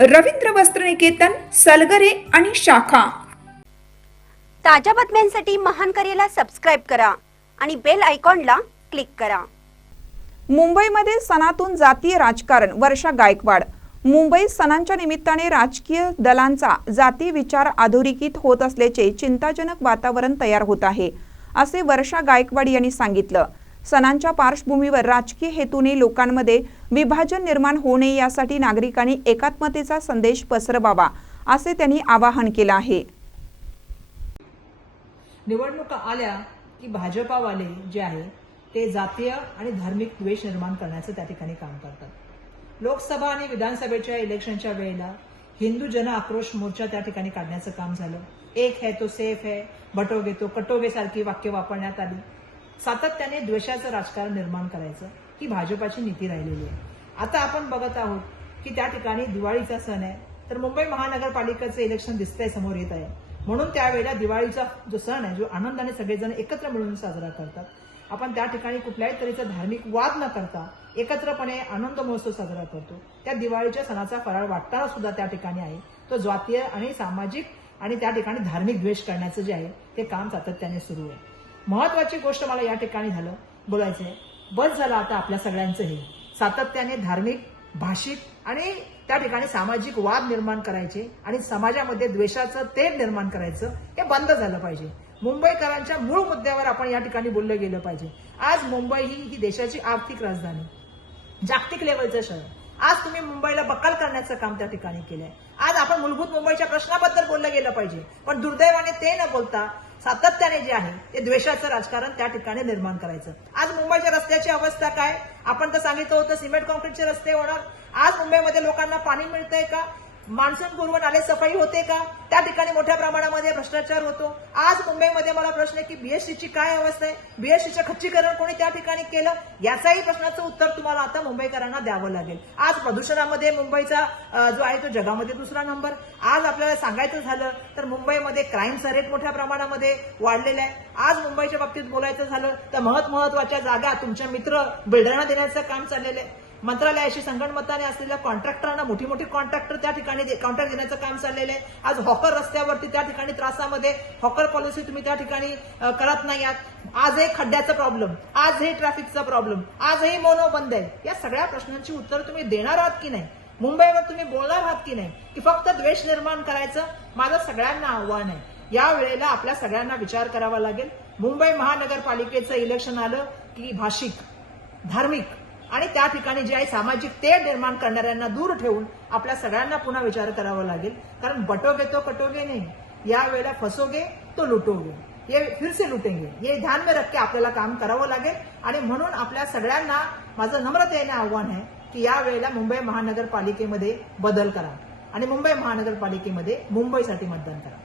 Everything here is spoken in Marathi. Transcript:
रवींद्र वस्त्रनिकेतन सलगरे आणि शाखा. ताज्या बातम्यांसाठी महान करेला सबस्क्राईब करा आणि बेल आयकॉनला क्लिक करा. मुंबईमध्ये सणातून जातीय राजकारण वर्षा गायकवाड. मुंबईत सणांच्या निमित्ताने राजकीय दलांचा जाती विचार अधोरेखित होत असल्याचे चिंताजनक वातावरण तयार होत आहे असे वर्षा गायकवाड यांनी सांगितलं. सणांच्या पार्श्वभूमीवर राजकीय हेतूने लोकांमध्ये विभाजन निर्माण होऊ नये यासाठी नागरिकांनी एकात्मतेचा संदेश पसरवावा असे त्यांनी आवाहन केलं आहे. निवडणुका आल्या की भाजपावाले जे आहे ते जातीय आणि धार्मिक द्वेष निर्माण करण्याचं त्या ठिकाणी काम करतात. लोकसभा आणि विधानसभेच्या इलेक्शनच्या वेळेला हिंदू जन आक्रोश मोर्चा त्या ठिकाणी काढण्याचं काम झालं. एक है तो सेफ है बटोगे तो कटोगे सारखी वाक्य वापरण्यात आली. सातत्याने द्वेषाचं राजकारण निर्माण करायचं ही भाजपाची नीती राहिलेली आहे. आता आपण बघत आहोत की त्या ठिकाणी दिवाळीचा सण आहे तर मुंबई महानगरपालिकेचं इलेक्शन दिसतंय समोर येत आहे. म्हणून त्यावेळेला दिवाळीचा जो सण आहे जो आनंदाने सगळेजण एकत्र मिळून साजरा करतात. आपण त्या ठिकाणी कुठल्याही तऱ्हेचा धार्मिक वाद न करता एकत्रपणे आनंद महोत्सव साजरा करतो. त्या दिवाळीच्या सणाचा फराळ वाटताना सुद्धा त्या ठिकाणी आहे. तो जातीय आणि सामाजिक आणि त्या ठिकाणी धार्मिक द्वेष करण्याचं जे आहे ते काम सातत्याने सुरू आहे. महत्वाची गोष्ट मला या ठिकाणी झालं बोलायचं आहे. बस झालं आता आपल्या सगळ्यांचं हे सातत्याने धार्मिक भाषिक आणि त्या ठिकाणी सामाजिक वाद निर्माण करायचे आणि समाजामध्ये द्वेषाचं तेढ निर्माण करायचं हे बंद झालं पाहिजे. मुंबईकरांच्या मूळ मुद्द्यावर आपण या ठिकाणी बोललं गेलं पाहिजे. आज मुंबई ही ही देशाची आर्थिक राजधानी. जागतिक लेवलचं शहर. आज तुम्ही मुंबईला बकाल करण्याचं काम त्या ठिकाणी केलंय. मूलभूत मुंबईच्या प्रश्नाबद्दल बोललं गेलं पाहिजे. पण दुर्दैवाने ते न बोलता सातत्याने जे आहे ते द्वेषाचं राजकारण त्या ठिकाणी निर्माण करायचं. आज मुंबईच्या रस्त्याची अवस्था काय? आपण तर सांगितलं होतं सिमेंट कॉन्क्रीटचे रस्ते होणार. आज मुंबईमध्ये लोकांना पाणी मिळतंय का? मान्सून पूर्व नाले सफाई होते का? त्या ठिकाणी मोठ्या प्रमाणामध्ये भ्रष्टाचार होतो. आज मुंबईमध्ये मला प्रश्न आहे की बीएसटीची काय अवस्था आहे? बीएसटीचं खच्चीकरण कोणी त्या ठिकाणी केलं? याचाही प्रश्नाचं उत्तर तुम्हाला आता मुंबईकरांना द्यावं लागेल. आज प्रदूषणामध्ये मुंबईचा जो आहे तो जगामध्ये दुसरा नंबर. आज आपल्याला सांगायचं झालं तर मुंबईमध्ये क्राईमचा रेट मोठ्या प्रमाणामध्ये वाढलेला आहे आज मुंबईच्या बाबतीत बोलायचं झालं तर महत् महत्त्वाच्या जागा तुमच्या मित्र बिल्डरांना देण्याचं काम चाललेलं आहे. मंत्रालयाशी संगणमताने असलेल्या कॉन्ट्रॅक्टरांना मोठी मोठी कॉन्ट्रॅक्टर त्या ठिकाणी कॉन्ट्रॅक्ट देण्याचं काम चाललेलं आहे. आज हॉकर रस्त्यावरती त्या ठिकाणी त्रासामध्ये हॉकर पॉलिसी तुम्ही त्या ठिकाणी करत नाही आहात. आजही खड्ड्याचा प्रॉब्लेम आजही ट्रॅफिकचा प्रॉब्लेम आजही मोनो बंद आहे. या सगळ्या प्रश्नांची उत्तर तुम्ही देणार आहात की नाही? मुंबईवर तुम्ही बोलणार आहात की नाही? की फक्त द्वेष निर्माण करायचं? माझं सगळ्यांना आव्हान आहे. या वेळेला आपल्या सगळ्यांना विचार करावा लागेल. मुंबई महानगरपालिकेचं इलेक्शन आलं की भाषिक धार्मिक आणि त्या ठिकाणी जे आहे सामाजिक ते निर्माण करणाऱ्यांना दूर ठेवून आपल्या सगळ्यांना पुन्हा विचार करावा लागेल. कारण बटोगे तो कटोगे नाही. या वेळेला फसोगे तो लुटोगे. हे फिर से लुटेंगे. हे ध्यान में रख के आपल्याला काम करावं लागेल. आणि म्हणून आपल्या सगळ्यांना माझं नम्रतेने आव्हान आहे की या वेळेला मुंबई महानगरपालिकेमध्ये बदल करा. आणि मुंबई महानगरपालिकेमध्ये मुंबईसाठी मतदान करा.